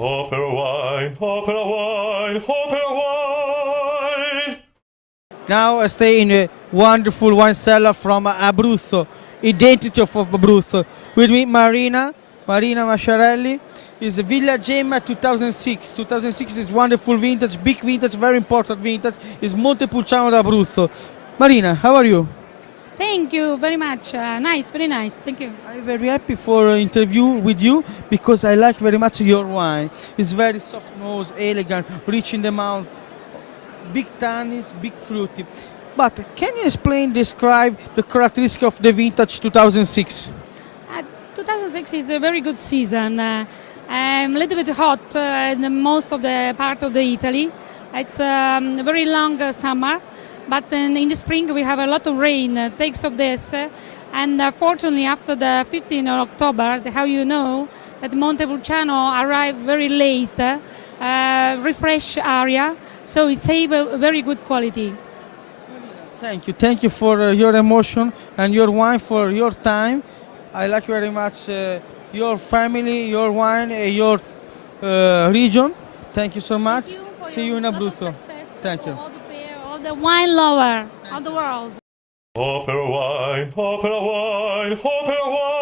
OperaWine, OperaWine, OperaWine. Now I stay in a wonderful wine cellar from Abruzzo, identity of Abruzzo. With me, Marina Masciarelli. Is a Villa Gemma 2006. 2006 is wonderful vintage, big vintage, very important vintage. Is Montepulciano d'Abruzzo. Marina, how are you? Thank you very much. Nice, very nice. Thank you. I'm very happy for interview with you because I like very much your wine. It's very soft nose, elegant, rich in the mouth, big tannins, big fruity. But can you describe the characteristic of the vintage 2006? 2006 is a very good season. A little bit hot in most of the part of the Italy. It's a very long summer. But in the spring we have a lot of rain, thanks of this. And fortunately after the 15th of October, how you know that Montepulciano arrived very late, refresh area, so it saved a very good quality. Thank you for your emotion and your wine, for your time. I like very much your family, your wine, your region. Thank you so much. See you in Abruzzo. Thank you. All the wine lover of the world. OperaWine, OperaWine, OperaWine.